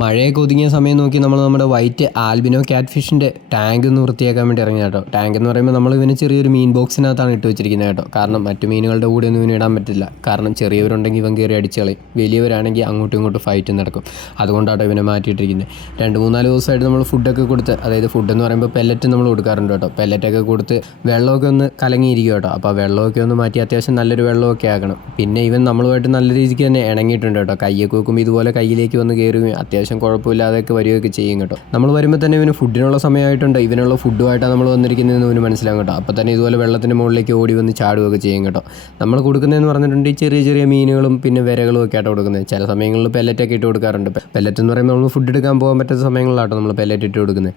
മഴയൊക്കെ ഒതുങ്ങിയ സമയം നോക്കി നമ്മൾ നമ്മുടെ വൈറ്റ് ആൽബിനോ ക്യാറ്റ് ഫിഷിൻ്റെ ടാങ്ക് ഒന്ന് വൃത്തിയാക്കാൻ വേണ്ടി ഇറങ്ങി കേട്ടോ. ടാങ്ക് എന്ന് പറയുമ്പോൾ നമ്മൾ ഇവന് ചെറിയൊരു മീൻ ബോക്സിനകത്താണ് ഇട്ട് വെച്ചിരിക്കുന്നത് കേട്ടോ. കാരണം മറ്റു മീനുകളുടെ കൂടെ ഒന്നും ഇവന് ഇടാൻ പറ്റില്ല. കാരണം ചെറിയവരുണ്ടെങ്കിൽ ഇവൻ കയറി അടിച്ച് കളയും, വലിയവരാണെങ്കിൽ അങ്ങോട്ടും ഇങ്ങോട്ടും ഫൈറ്റ് നടക്കും. അതുകൊണ്ടാട്ടോ ഇവനെ മാറ്റിയിട്ടിരിക്കുന്നത്. 2-3 ദിവസമായിട്ട് നമ്മൾ ഫുഡൊക്കെ കൊടുത്ത്, അതായത് ഫുഡ് എന്ന് പറയുമ്പോൾ പെല്ലറ്റ് നമ്മൾ കൊടുക്കാറുണ്ട് കേട്ടോ. പെല്ലറ്റൊക്കെ കൊടുത്ത് വെള്ളമൊക്കെ ഒന്ന് കലങ്ങിയിരിക്കും കേട്ടോ. അപ്പോൾ വെള്ളമൊക്കെ ഒന്ന് മാറ്റി അത്യാവശ്യം നല്ലൊരു വെള്ളമൊക്കെ ആക്കണം. പിന്നെ ഇവൻ നമ്മളുമായിട്ട് നല്ല രീതിക്ക് തന്നെ ഇണങ്ങിയിട്ടുണ്ട് കേട്ടോ. കയ്യൊക്കെ വെക്കുമ്പോൾ ഇതുപോലെ കയ്യിലേക്ക് വന്ന് കയറുകയും അത്യാവശ്യം കുഴപ്പമില്ലാതെയൊക്കെ വരികയൊക്കെ ചെയ്യും കേട്ടോ. നമ്മൾ വരുമ്പോൾ തന്നെ ഇവന് ഫുഡിനുള്ള സമയമായിട്ടുണ്ട്, ഇവനുള്ള ഫുഡുമായിട്ടാണ് നമ്മൾ വന്നിരിക്കുന്നതെന്ന് ഇവന് മനസ്സിലാകും കേട്ടോ. അപ്പോൾ തന്നെ ഇതുപോലെ വെള്ളത്തിൻ്റെ മുകളിലേക്ക് ഓടി വന്ന് ചാടുകയൊക്കെ ചെയ്യും കേട്ടോ. നമ്മൾ കൊടുക്കുന്നതെന്ന് പറഞ്ഞിട്ടുണ്ട് ഈ ചെറിയ ചെറിയ മീനുകളും പിന്നെ വിരകളും ഒക്കെ ആട്ടോ കൊടുക്കുന്നത്. ചില സമയങ്ങളിൽ പെല്ലറ്റൊക്കെ ഇട്ട് കൊടുക്കാറുണ്ട്. പെല്ലറ്റ് എന്ന് പറയുമ്പോൾ നമ്മൾ ഫുഡ് എടുക്കാൻ പോകാൻ പറ്റുന്ന സമയങ്ങളിലാട്ടോ നമ്മൾ പെല്ലറ്റ് ഇട്ട് കൊടുക്കുന്നത്.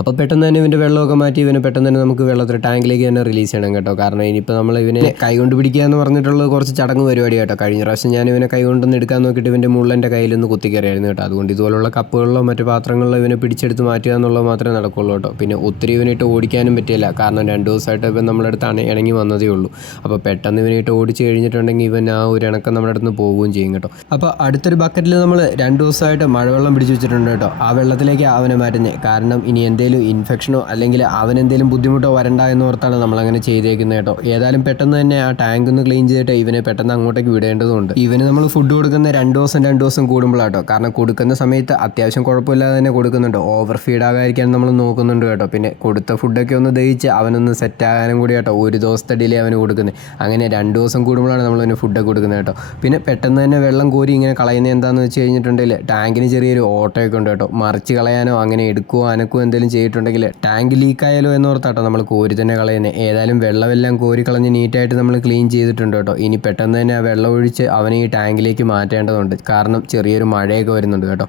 അപ്പോൾ പെട്ടെന്ന് തന്നെ ഇവൻ്റെ വെള്ളമൊക്കെ മാറ്റി ഇവനെ പെട്ടെന്ന് തന്നെ നമുക്ക് വെള്ളത്തിൽ ടാങ്കിലേക്ക് തന്നെ റിലീസ് ചെയ്യണം കേട്ടോ. കാരണം ഇനിയിപ്പോൾ നമ്മൾ ഇവനെ കൈകൊണ്ട് പിടിക്കുക എന്ന് പറഞ്ഞിട്ടുള്ളത് കുറച്ച് ചടങ്ങ് പരിപാടി കേട്ടോ. കഴിഞ്ഞ പ്രാവശ്യം ഞാൻ ഇവനെ കൈകൊണ്ടൊന്ന് എടുക്കാൻ നോക്കിയിട്ട് ഇവൻ്റെ മുള്ളൻ്റെ കയ്യിലൊന്ന് കുത്തിക്കയറിയായിരുന്നു കേട്ടോ. അതുകൊണ്ട് ഇതുപോലുള്ള കപ്പുകളിലോ മറ്റു പാത്രങ്ങളിലോ ഇവനെ പിടിച്ചെടുത്ത് മാറ്റുക എന്നുള്ളത് മാത്രമേ നടക്കുള്ളൂ കേട്ടോ. പിന്നെ ഒത്തിരി ഇവനിട്ട് ഓടിക്കാനും പറ്റില്ല, കാരണം 2 ദിവസമായിട്ട് ഇവൻ നമ്മുടെ അടുത്താണ് ഇണങ്ങി വന്നതേ ഉള്ളൂ. അപ്പോൾ പെട്ടെന്ന് ഇവനിട്ട് ഓടിച്ച് കഴിഞ്ഞിട്ടുണ്ടെങ്കിൽ ഇവൻ ആ ഒരു ഇണക്കം നമ്മുടെ അടുത്ത് നിന്ന് പോവുകയും ചെയ്യും കേട്ടോ. അപ്പോൾ അടുത്തൊരു ബക്കറ്റിൽ നമ്മൾ 2 ദിവസമായിട്ട് മഴവെള്ളം പിടിച്ച് വെച്ചിട്ടുണ്ട് കേട്ടോ. ആ വെള്ളത്തിലേക്ക് അവനെ മാറ്റുന്നത്. കാരണം ഇനി എന്തെങ്കിലും ഇൻഫെക്ഷനോ അല്ലെങ്കിൽ അവനെന്തെങ്കിലും ബുദ്ധിമുട്ടോ വരണ്ട എന്ന് ഓർത്താണ് നമ്മളങ്ങനെ ചെയ്തേക്കുന്നത് കേട്ടോ. ഏതായാലും പെട്ടെന്ന് തന്നെ ആ ടാങ്ക് ഒന്ന് ക്ലീൻ ചെയ്തിട്ട് ഇവനെ പെട്ടെന്ന് അങ്ങോട്ടേക്ക് വിടേണ്ടതുണ്ട്. ഇവന് നമ്മൾ ഫുഡ് കൊടുക്കുന്ന 2 ദിവസം കൂടുമ്പോഴാട്ടോ. കാരണം കൊടുക്കുന്ന സമയത്ത് അത്യാവശ്യം കുഴപ്പമില്ലാതെ തന്നെ കൊടുക്കുന്നുണ്ട്. ഓവർ ഫീഡ് ആകാതിരിക്കാൻ നമ്മൾ നോക്കുന്നുണ്ട് കേട്ടോ. പിന്നെ കൊടുത്ത ഫുഡൊക്കെ ഒന്ന് ദഹിച്ച് അവനൊന്ന് സെറ്റ് ആകാനും കൂടി കേട്ടോ 1 ദിവസത്തെ ഡിലേ അവന് കൊടുക്കുന്നത്. അങ്ങനെ 2 ദിവസം കൂടുമ്പോഴാണ് നമ്മൾ അവന് ഫുഡൊക്കെ കൊടുക്കുന്നത് കേട്ടോ. പിന്നെ പെട്ടെന്ന് തന്നെ വെള്ളം കോരി ഇങ്ങനെ കളയുന്നത് എന്താണെന്ന് വെച്ച് കഴിഞ്ഞിട്ടുണ്ടെങ്കിൽ ടാങ്കിന് ചെറിയൊരു ഓട്ടയൊക്കെ ഉണ്ട് കേട്ടോ. മറിച്ച് കളയാനോ അങ്ങനെ എടുക്കുകയോ അനക്കുകയോ എന്തെങ്കിലും ചെയ്തിട്ടുണ്ടെങ്കിൽ ടാങ്ക് ലീക്കായാലോ എന്നോർത്താട്ടോ നമ്മൾ കോരി തന്നെ കളയുന്നത്. ഏതായാലും വെള്ളമെല്ലാം കോരി കളഞ്ഞ് നീറ്റായിട്ട് നമ്മൾ ക്ലീൻ ചെയ്തിട്ടുണ്ട് കേട്ടോ. ഇനി പെട്ടെന്ന് തന്നെ ആ വെള്ളം ഒഴിച്ച് അവനെ ഈ ടാങ്കിലേക്ക് മാറ്റേണ്ടതുണ്ട്, കാരണം ചെറിയൊരു മഴയൊക്കെ വരുന്നുണ്ട് കേട്ടോ.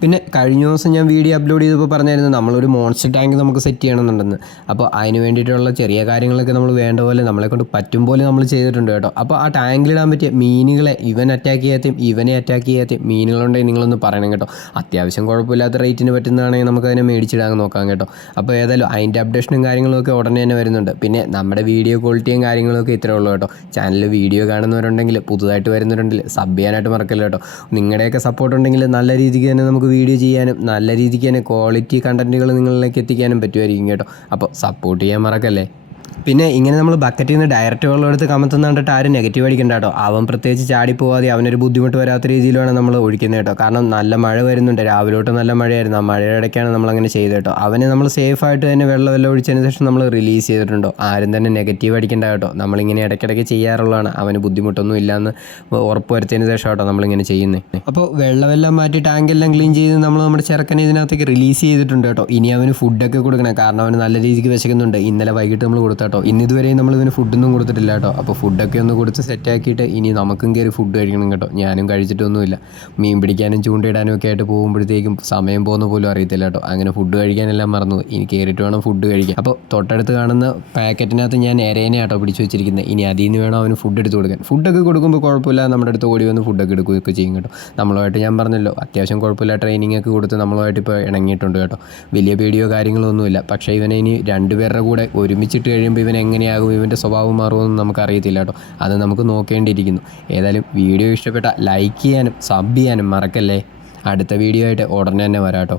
പിന്നെ കഴിഞ്ഞ ദിവസം ഞാൻ വീഡിയോ അപ്ലോഡ് ചെയ്തപ്പോൾ പറഞ്ഞായിരുന്നു നമ്മളൊരു മോൺസ്റ്റർ ടാങ്ക് നമുക്ക് സെറ്റ് ചെയ്യണമെന്നുണ്ടെന്ന്. അപ്പോൾ അതിന് വേണ്ടിയിട്ടുള്ള ചെറിയ കാര്യങ്ങളൊക്കെ നമ്മൾ വേണ്ട പോലെ നമ്മളെ കൊണ്ട് പറ്റും പോലെ നമ്മൾ ചെയ്തിട്ടുണ്ട് കേട്ടോ. അപ്പോൾ ആ ടാങ്കിലിടാൻ പറ്റിയ മീനുകളെ ഇവൻ അറ്റാക്ക് ചെയ്യാത്തയും ഇവനെ അറ്റാക്ക് ചെയ്യാത്തയും മീനുകളുണ്ടെങ്കിൽ നിങ്ങളൊന്ന് പറയണം കേട്ടോ. അത്യാവശ്യം കുഴപ്പമില്ലാത്ത റേറ്റിന് പറ്റുന്നതാണെങ്കിൽ നമുക്കതിനെ മേടിച്ചിടാൻ നോക്കാം കേട്ടോ. അപ്പോൾ ഏതായാലും അതിൻ്റെ അപ്ഡേഷനും കാര്യങ്ങളൊക്കെ ഉടനെ തന്നെ വരുന്നുണ്ട്. പിന്നെ നമ്മുടെ വീഡിയോ ക്വാളിറ്റിയും കാര്യങ്ങളൊക്കെ ഇത്രേ ഉള്ളൂ കേട്ടോ. ചാനലിൽ വീഡിയോ കാണുന്നവരുണ്ടെങ്കിൽ പുതുതായിട്ട് വരുന്നവരുണ്ടെങ്കിൽ സബ് ചെയ്യാനായിട്ട് മറക്കല്ലോ കേട്ടോ. നിങ്ങളുടെയൊക്കെ സപ്പോർട്ട് ഉണ്ടെങ്കിൽ നല്ല രീതിക്ക് തന്നെ നമുക്ക് വീഡിയോ ചെയ്യാനും നല്ല രീതിക്ക് തന്നെ ക്വാളിറ്റി കണ്ടൻറ്റുകൾ നിങ്ങളിലേക്ക് എത്തിക്കാനും പറ്റുമായിരിക്കും കേട്ടോ. അപ്പോൾ സപ്പോർട്ട് ചെയ്യാൻ മറക്കല്ലേ. പിന്നെ ഇങ്ങനെ നമ്മൾ ബക്കറ്റിൽ നിന്ന് ഡയറക്റ്റ് വെള്ളം എടുത്ത് കമത്തുന്ന കണ്ടിട്ട് ആരും നെഗറ്റീവ് അടിക്കണ്ട കേട്ടോ. അവൻ പ്രത്യേകിച്ച് ചാടിപ്പോവാതെ അവനൊരു ബുദ്ധിമുട്ട് വരാത്ത രീതിയിലാണ് നമ്മൾ ഒഴിക്കുന്നത് കേട്ടോ. കാരണം നല്ല മഴ വരുന്നുണ്ട്, രാവിലെ തൊട്ട് നല്ല മഴയായിരുന്നു. ആ മഴയുടെ ഇടയ്ക്കാണ് നമ്മളങ്ങനെ ചെയ്തത് കേട്ടോ. അവനെ നമ്മൾ സേഫായിട്ട് തന്നെ വെള്ളം ഒഴിച്ചതിന് ശേഷം നമ്മൾ റിലീസ് ചെയ്തിട്ടുണ്ടോ. ആരും തന്നെ നെഗറ്റീവ് അടിക്കണ്ട കേട്ടോ. നമ്മളിങ്ങനെ ഇടയ്ക്കിടയ്ക്ക് ചെയ്യാറുള്ളതാണ്. അവന് ബുദ്ധിമുട്ടൊന്നും ഇല്ലയെന്ന് ഉറപ്പ് വരുത്തിയതിന് ശേഷം കേട്ടോ നമ്മളിങ്ങനെ ചെയ്യുന്നത്. അപ്പോൾ വെള്ളമെല്ലാം മാറ്റി ടാങ്കെല്ലാം ക്ലീൻ ചെയ്ത് നമ്മൾ നമ്മുടെ ചെറുക്കനെ ഇതിനകത്തേക്ക് റിലീസ് ചെയ്തിട്ടുണ്ട് കേട്ടോ. ഇനി അവന് ഫുഡൊക്കെ കൊടുക്കണം, കാരണം അവന് നല്ല രീതിക്ക് വിശക്കുന്നുണ്ട്. ഇന്നലെ വൈകിട്ട് നമ്മൾ കൊടുത്ത കേട്ടോ. ഇന്നിതുവരെയും നമ്മൾ ഇവന് ഫുഡൊന്നും കൊടുത്തിട്ടില്ല കേട്ടോ. അപ്പോൾ ഫുഡൊക്കെ ഒന്ന് കൊടുത്ത് സെറ്റാക്കിയിട്ട് ഇനി നമുക്കും കയറി ഫുഡ് കഴിക്കണം കേട്ടോ. ഞാനും കഴിച്ചിട്ടൊന്നുമില്ല. മീൻ പിടിക്കാനും ചൂണ്ടയിടാനും ഒക്കെ ആയിട്ട് പോകുമ്പോഴത്തേക്കും സമയം പോകുന്ന പോലും അറിയത്തില്ല കേട്ടോ. അങ്ങനെ ഫുഡ് കഴിക്കാനെല്ലാം മറന്നു. ഇനി കയറിയിട്ട് വേണം ഫുഡ് കഴിക്കാൻ. അപ്പോൾ തൊട്ടടുത്ത് കാണുന്ന പാക്കറ്റിനകത്ത് ഞാൻ എരേനെ ആട്ടോ പിടിച്ച് വെച്ചിരിക്കുന്നത്. ഇനി അതിൽ നിന്ന് വേണം അവന് ഫുഡ് എടുത്ത് കൊടുക്കാൻ. ഫുഡൊക്കെ കൊടുക്കുമ്പോൾ കുഴപ്പമില്ല, നമ്മുടെ അടുത്ത് ഓടി വന്ന് ഫുഡൊക്കെ എടുക്കുകയൊക്കെ ചെയ്യും കേട്ടോ. നമ്മളുമായിട്ട് ഞാൻ പറഞ്ഞല്ലോ അത്യാവശ്യം കുഴപ്പമില്ല ട്രെയിനിങ് ഒക്കെ കൊടുത്ത് നമ്മളുമായിട്ട് ഇപ്പോൾ ഇണങ്ങിയിട്ടുണ്ട് കേട്ടോ. വലിയ പേടിയോ കാര്യങ്ങളൊന്നുമില്ല. പക്ഷേ ഇവനെ ഇനി 2 പേരുടെ കൂടെ ഒരുമിച്ചിട്ട് കഴിയുമ്പോൾ ഇവൻ എങ്ങനെയാകും, ഇവൻ്റെ സ്വഭാവം മാറുമെന്ന് നമുക്കറിയത്തില്ല കേട്ടോ. അത് നമുക്ക് നോക്കേണ്ടിയിരിക്കുന്നു. ഏതായാലും വീഡിയോ ഇഷ്ടപ്പെട്ട ലൈക്ക് ചെയ്യാനും സബ് ചെയ്യാനും മറക്കല്ലേ. അടുത്ത വീഡിയോ ആയിട്ട് ഉടനെ തന്നെ വരാം കേട്ടോ.